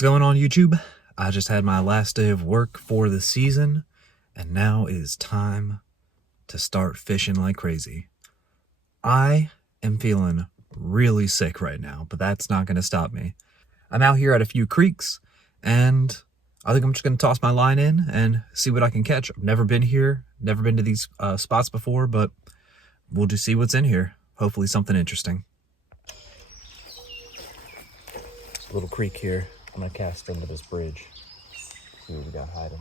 What's going on, YouTube? I just had my last day of work for the season, and now it is time to start fishing like crazy. I am feeling really sick right now, but that's not going to stop me. I'm out here at a few creeks, and I think I'm just going to toss my line in and see what I can catch. I've never been here, never been to these spots before, but we'll just see what's in here. Hopefully something interesting. Little creek here. I'm gonna cast into this bridge. See what we got hiding.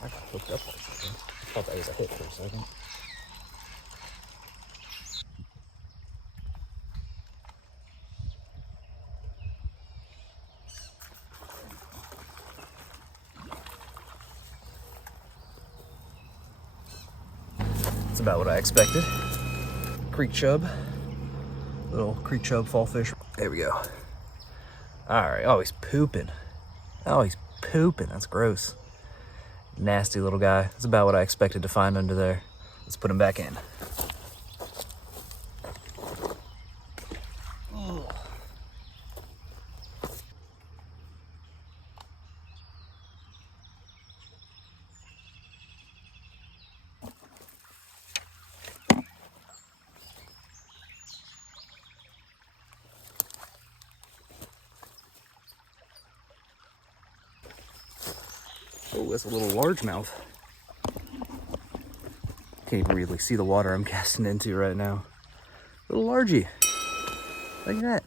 I got hooked up for a second. I thought that was a hit for a second. That's about what I expected. Creek chub. Little creek chub fall fish. There we go. Alright. Oh, he's pooping. Oh, he's pooping. That's gross. Nasty little guy. That's about what I expected to find under there. Let's put him back in. Ugh. Oh, that's a little largemouth. Can't even really see the water I'm casting into right now. Little largie. Look at that.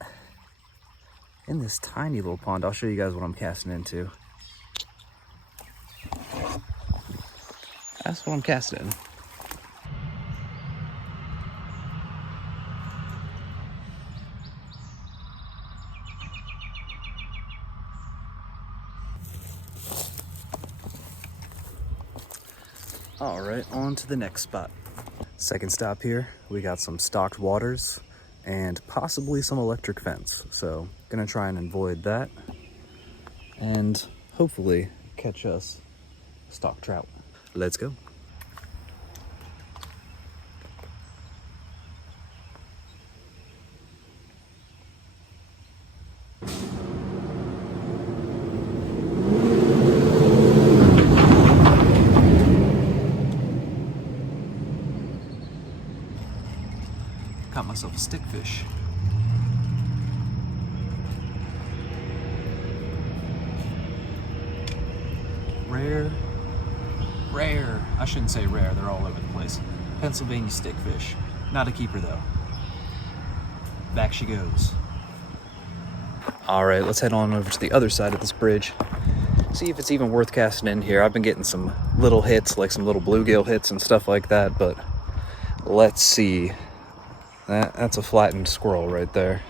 In this tiny little pond. I'll show you guys what I'm casting into. That's what I'm casting in. All right, on to the next spot. Second stop here, we got some stocked waters and possibly some electric fence. So gonna try and avoid that and hopefully catch us stocked trout. Let's go. Caught myself a stickfish. Rare. I shouldn't say rare, they're all over the place. Pennsylvania stickfish. Not a keeper though. Back she goes. All right, let's head on over to the other side of this bridge. See if it's even worth casting in here. I've been getting some little hits, like some little bluegill hits and stuff like that, but let's see. That's a flattened squirrel right there.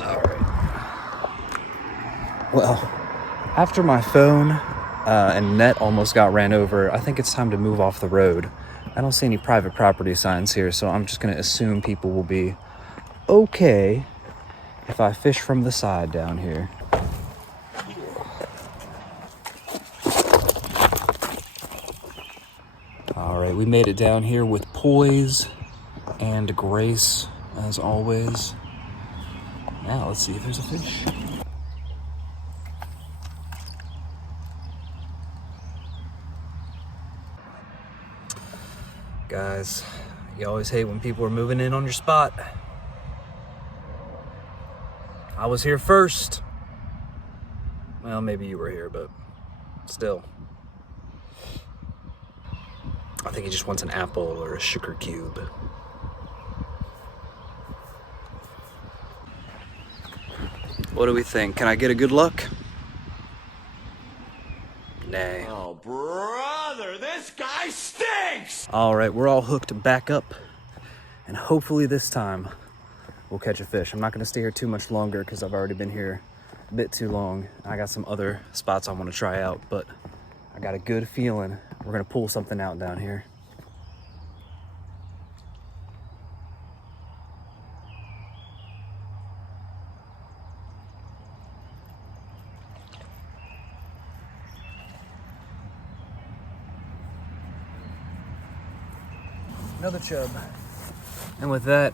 All right. Well, after my phone and net almost got ran over, I think it's time to move off the road. I don't see any private property signs here, so I'm just going to assume people will be okay if I fish from the side down here. All right, we made it down here with poise and grace, as always. Now, let's see if there's a fish. Guys, you always hate when people are moving in on your spot. I was here first. Well, maybe you were here, but still. I think he just wants an apple or a sugar cube. What do we think? Can I get a good luck? Nay. Oh, brother, this guy stinks! All right, we're all hooked back up, and hopefully this time we'll catch a fish. I'm not gonna stay here too much longer because I've already been here a bit too long. I got some other spots I want to try out, but I got a good feeling we're gonna pull something out down here. Another chub. And with that,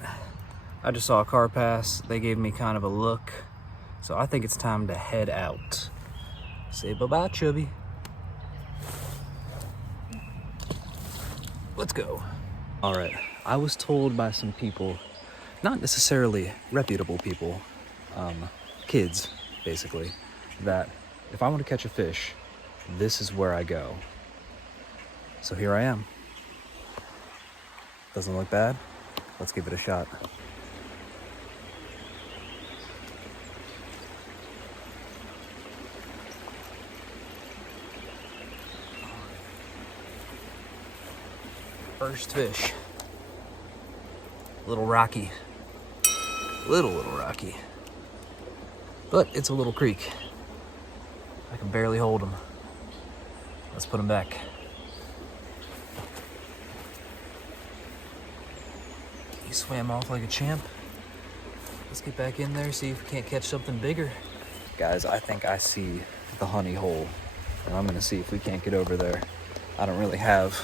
I just saw a car pass. They gave me kind of a look. So I think it's time to head out. Say bye-bye, chubby. Let's go. All right, I was told by some people, not necessarily reputable people, kids, basically, that if I want to catch a fish, this is where I go. So here I am. Doesn't look bad. Let's give it a shot. First fish. Little rocky. Little rocky. But it's a little creek. I can barely hold him. Let's put him back. He swam off like a champ. Let's get back in there, see if we can't catch something bigger. Guys, I think I see the honey hole, and I'm gonna see if we can't get over there. I don't really have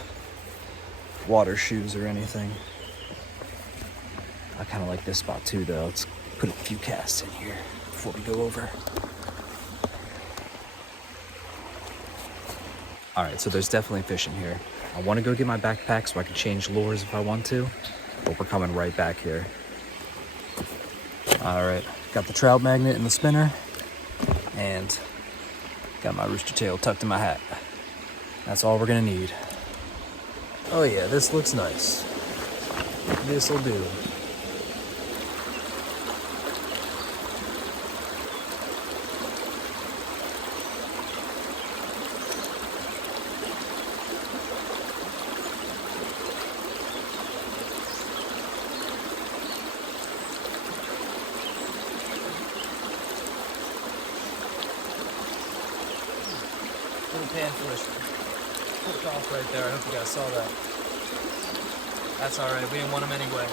water shoes or anything. I kind of like this spot too, though. Let's put a few casts in here before we go over. All right, so there's definitely fish in here. I want to go get my backpack so I can change lures if I want to, but we're coming right back here. All right, got the trout magnet in the spinner, and got my rooster tail tucked in my hat. That's all we're gonna need. Oh yeah, this looks nice. This'll do. Little panfish. Hooked off right there. I hope you guys saw that. That's all right. We didn't want him anyway.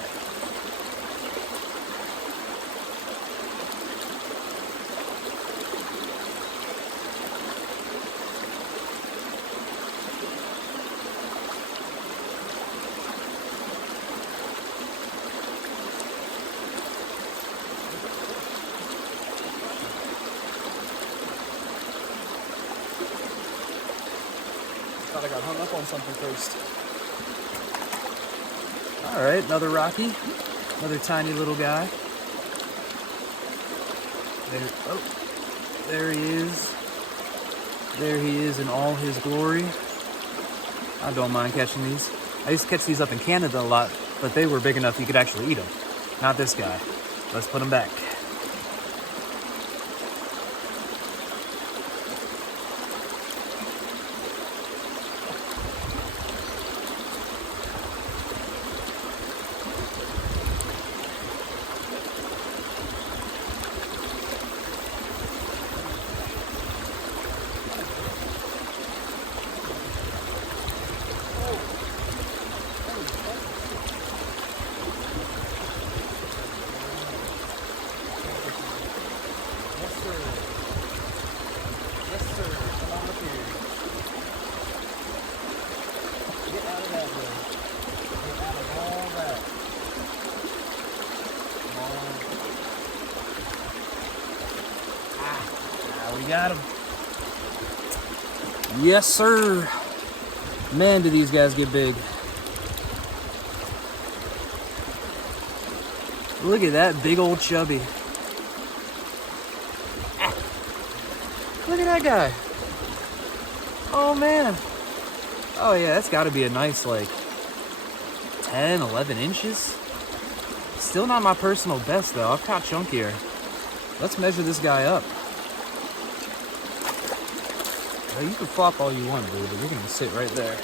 Thought I got hung up on something first. All right, another rocky, another tiny little guy. There he is. There he is in all his glory. I don't mind catching these. I used to catch these up in Canada a lot, but they were big enough you could actually eat them. Not this guy. Let's put him back. We got him. Yes, sir. Man, do these guys get big. Look at that big old chubby. Look at that guy. Oh, man. Oh, yeah, that's got to be a nice, like, 10, 11 inches. Still not my personal best, though. I've caught chunkier. Let's measure this guy up. Well, you can flop all you want, dude, but you're going to sit right there.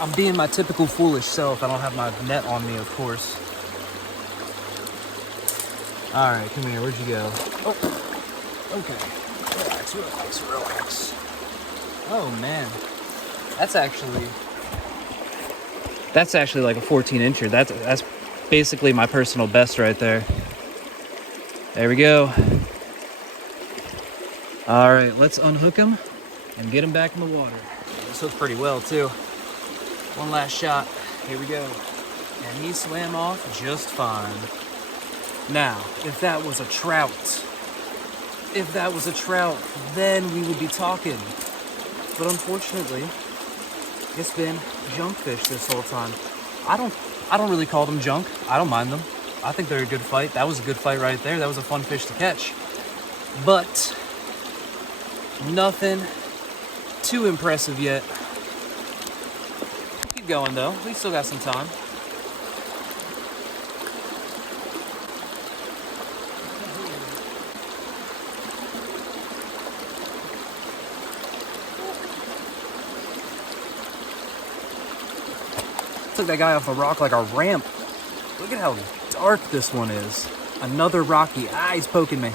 I'm being my typical foolish self. I don't have my net on me, of course. All right, come here. Where'd you go? Oh, Okay. Relax, relax, relax. Oh man. That's actually like a 14 incher. That's basically my personal best right there. There we go. All right, let's unhook him and get him back in the water. This hooked pretty well too. One last shot. Here we go. And he swam off just fine. Now, if that was a trout, then we would be talking. But unfortunately, it's been junk fish this whole time. I don't really call them junk. I don't mind them. I think they're a good fight. That was a good fight right there. That was a fun fish to catch. But nothing too impressive yet. Keep going though. We still got some time. Took that guy off a rock like a ramp. Look at how dark this one is. Another rocky. Ah, he's poking me.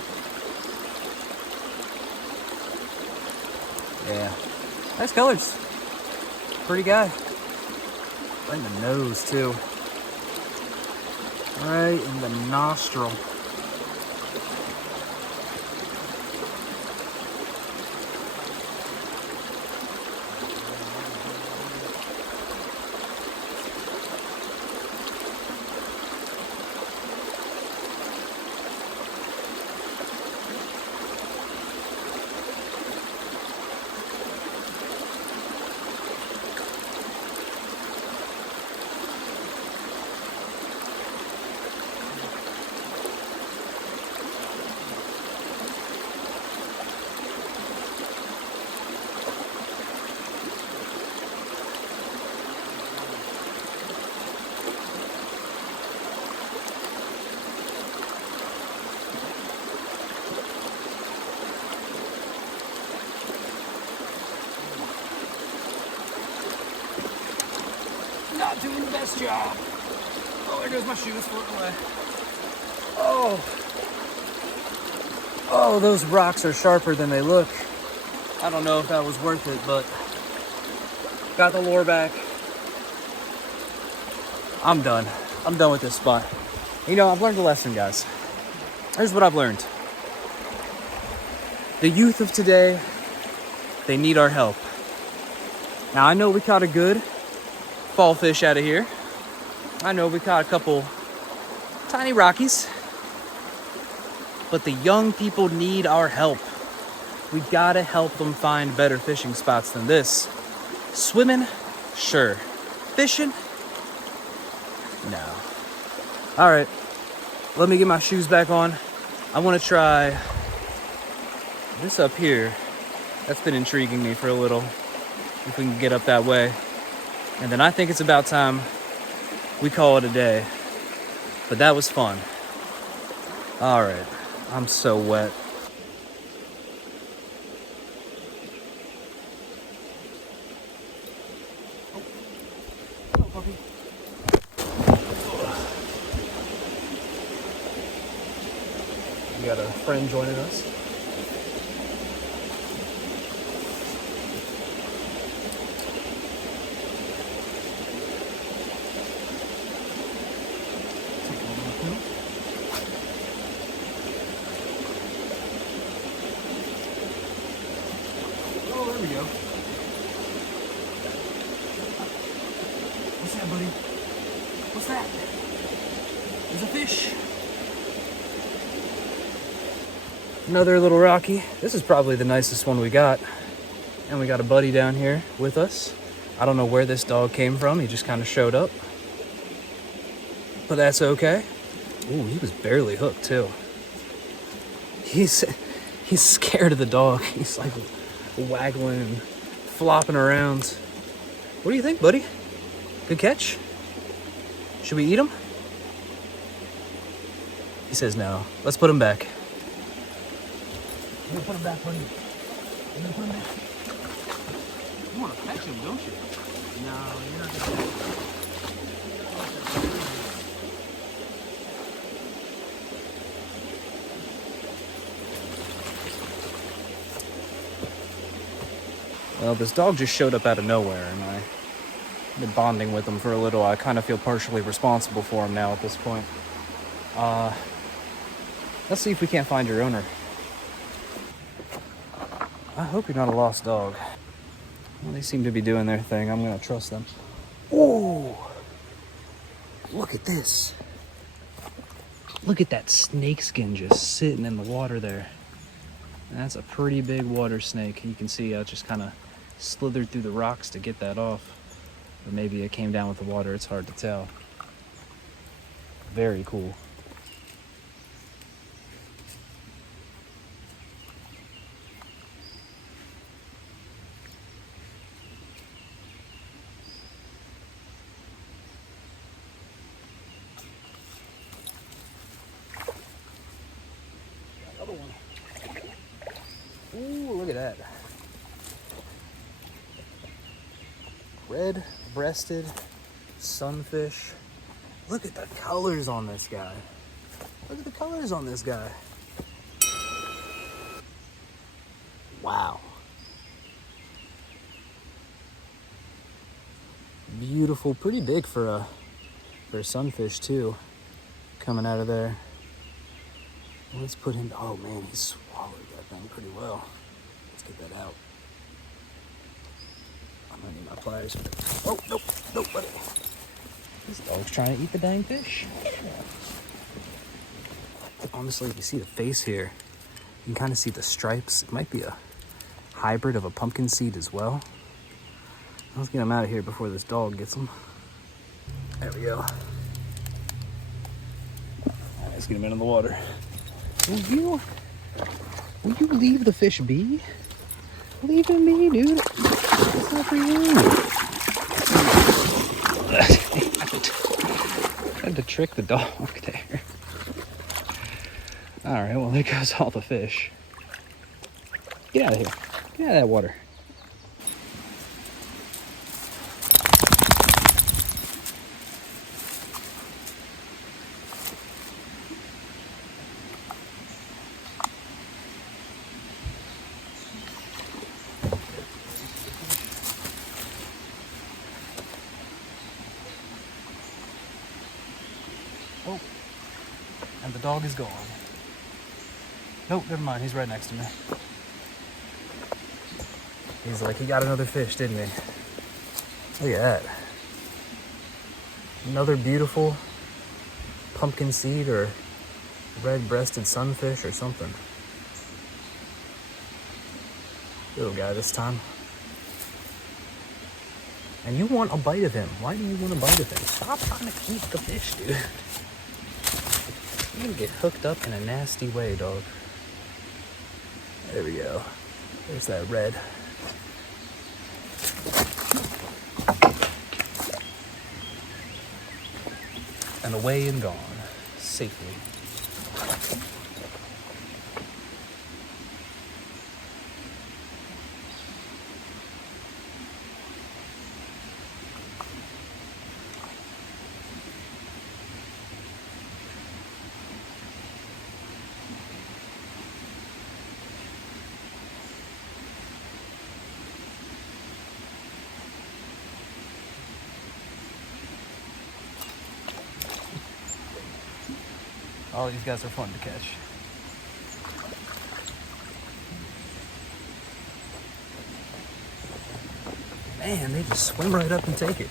Yeah. Nice colors. Pretty guy. Right in the nose, too. Right in the nostril. Not doing the best job. Oh, there goes my shoes floating away. Oh, those rocks are sharper than they look. I don't know if that was worth it, but got the lure back. I'm done. I'm done with this spot. You know, I've learned a lesson, guys. Here's what I've learned. The youth of today, they need our help. Now, I know we caught a good fall fish out of here. I know we caught a couple tiny rockies, but the young people need our help. We gotta help them find better fishing spots than this. Swimming, sure. Fishing, no. All right, let me get my shoes back on. I want to try this up here. That's been intriguing me for a little, if we can get up that way. And then I think it's about time we call it a day. But that was fun. All right, I'm so wet. Hello, puppy. We got a friend joining us. Oh, there we go. What's that, buddy? What's that? There's a fish. Another little rocky. This is probably the nicest one we got. And we got a buddy down here with us. I don't know where this dog came from. He just kind of showed up. But that's okay. Ooh, he was barely hooked too. He's scared of the dog. He's like waggling and flopping around. What do you think, buddy? Good catch? Should we eat him? He says no. Let's put him back. You're gonna put him back, buddy. You're gonna put him back. You wanna catch him, don't you? No, you're not gonna catch him. Well, this dog just showed up out of nowhere, and I've been bonding with him for a little. I kind of feel partially responsible for him now at this point. Let's see if we can't find your owner. I hope you're not a lost dog. Well, they seem to be doing their thing. I'm gonna trust them. Oh, look at this. Look at that snake skin just sitting in the water there. And that's a pretty big water snake. You can see I just kind of slithered through the rocks to get that off. Or maybe it came down with the water. It's hard to tell. Very cool. Another one. Ooh, look at that. Red-breasted sunfish. Look at the colors on this guy. Look at the colors on this guy. Wow. Beautiful, pretty big for a sunfish too, coming out of there. Let's put him, oh man, he swallowed that thing pretty well. Let's get that out. I'm gonna need my pliers. Oh, nope, nope, buddy. This dog's trying to eat the dang fish. Honestly, if you see the face here, you can kind of see the stripes. It might be a hybrid of a pumpkin seed as well. Let's get him out of here before this dog gets him. There we go. All right, let's get him in the water. Will you leave the fish be? Leave him be, dude. It's not for you. Tried to trick the dog there. All right, well, there goes all the fish. Get out of here. Get out of that water. Oh, and the dog is gone. Nope, never mind. He's right next to me. He's like, he got another fish, didn't he? Look at that. Another beautiful pumpkin seed or red-breasted sunfish or something. Little guy this time. And you want a bite of him. Why do you want a bite of him? Stop trying to keep the fish, dude. You're gonna get hooked up in a nasty way, dog. There we go. There's that red. And away and gone. Safely. All these guys are fun to catch. Man, they just swim right up and take it.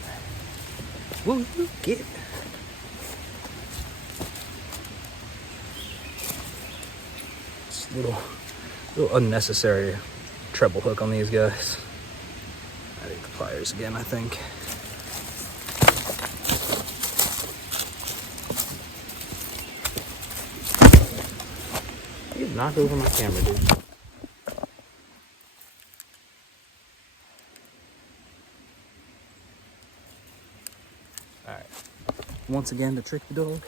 Woo, get it. It's a little unnecessary treble hook on these guys. I need the pliers again, I think. You knocked over my camera, dude. Alright. Once again to trick the dog.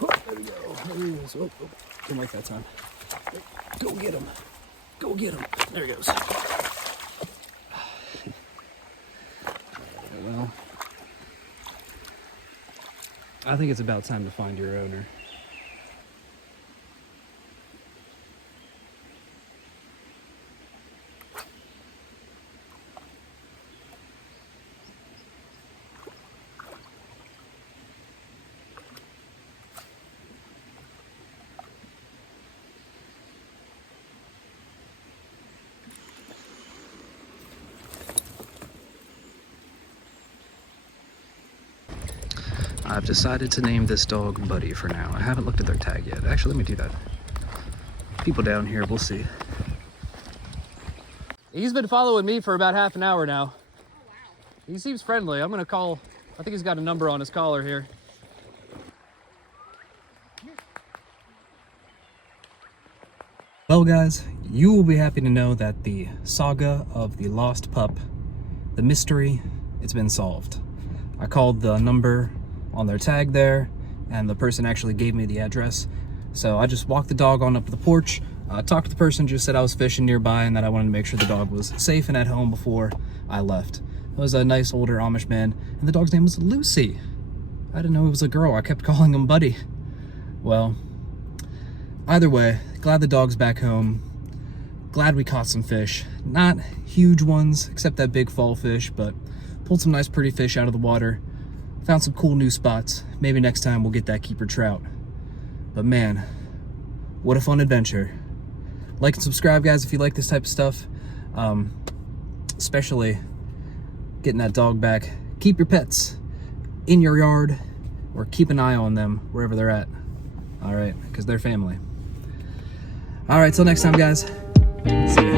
Oh, there we go. There he is. Oh, didn't like that time. Go get him. Go get him. There he goes. Well, I think it's about time to find your owner. I've decided to name this dog Buddy for now. I haven't looked at their tag yet. Actually, let me do that. People down here, we'll see. He's been following me for about half an hour now. He seems friendly. I'm gonna call, I think he's got a number on his collar here. Well guys, you will be happy to know that the saga of the lost pup, the mystery, it's been solved. I called the number on their tag there, and the person actually gave me the address. So I just walked the dog on up to the porch, talked to the person, just said I was fishing nearby and that I wanted to make sure the dog was safe and at home before I left. It was a nice older Amish man, and the dog's name was Lucy. I didn't know it was a girl. I kept calling him Buddy. Well, either way, glad the dog's back home. Glad we caught some fish. Not huge ones, except that big fall fish, but pulled some nice pretty fish out of the water. Found some cool new spots. Maybe next time we'll get that keeper trout. But man, what a fun adventure. Like and subscribe, guys, if you like this type of stuff. Especially getting that dog back. Keep your pets in your yard, or keep an eye on them wherever they're at. All right, because they're family. All right, till next time, guys. See ya.